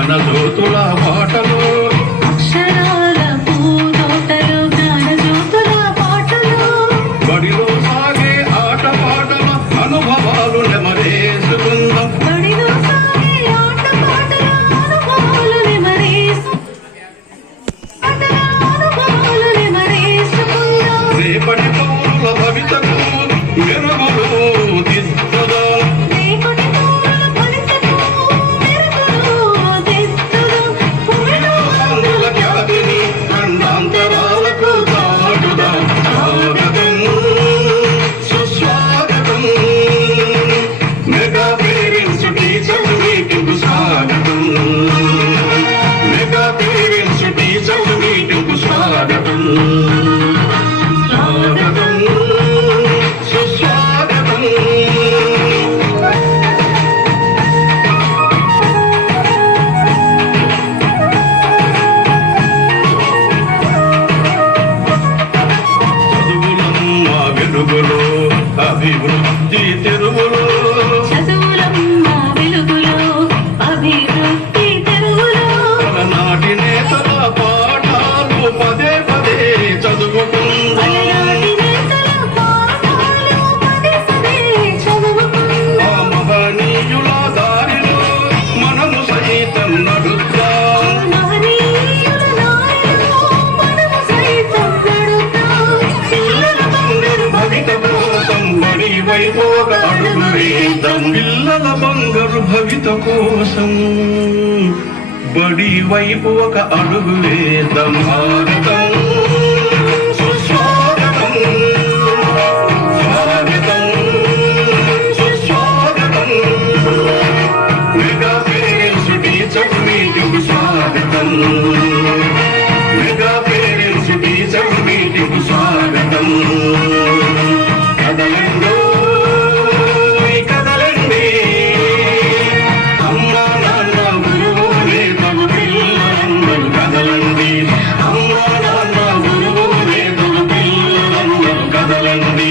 జ్ఞానజ్యోతుల బాటలో అక్షరాల పూతోటలో జ్ఞానజ్యోతుల పాటలో బడిలో సాగే ఆట పాటల అనుభవాలు నెమరేసుకుందాం. బడిలో సాగే ఆట పాటల అనుభవాలు నెమరేసుకుందాం. రేపటి పౌరుల భవితకు మెరుగులు దిద్దుదాం. రేపటి పౌరుల భవితకు మెరుగులు దిద్దుదాం. భూమిలో సంగుల ఖ్యాతిని ఖండాంతరాలకు చాటుదాం. స్వాగతం సుస్వాగతం మెగా పేరెంట్స్ టీచర్స్ మీటింగ్ స్వాగతం. మెగా పేరెంట్స్ టీచర్స్ మీటింగ్ స్వాగతం. స్వాగతం సుస్వాగతం. చదువులమ్మ వెలుగులో అభివృద్ధి తెరువులో చదువులమ్మ వెలుగులో అభివృద్ధి తెరువులో అలనాటి నేతల పాఠాలు పదే పదే చదువుకుందాం. అలనాటి నేతల పాఠాలు పదే పదే చదువుకుందాం. ఆ మహనీయుల దారిలో మనము సైతం నడుద్దాం. మహనీయుల దారిలో మనము సైతం నడుద్దాం. పిల్లల బంగారు భవిత కోసం బడి వైపు ఒక అడుగు వేద్దాం. పిల్లల బంగారు భవిత కోసం బడి వైపు ఒక అడుగు వేద్దాం. స్వాగతం సుస్వాగతం. స్వాగతం సుస్వాగతం. మెగా పేరెంట్స్ టీచర్స్ మీటింగ్ స్వాగతం. మెగా పేరెంట్స్ టీచర్స్ మీటింగ్ స్వాగతం. కదలండో కదలండి అమ్మా నాన్న గురువులే తమ పిల్లలందరూ కదలండి. అమ్మా నాన్న గురువులే తమ పిల్లలందరూ కదలండి.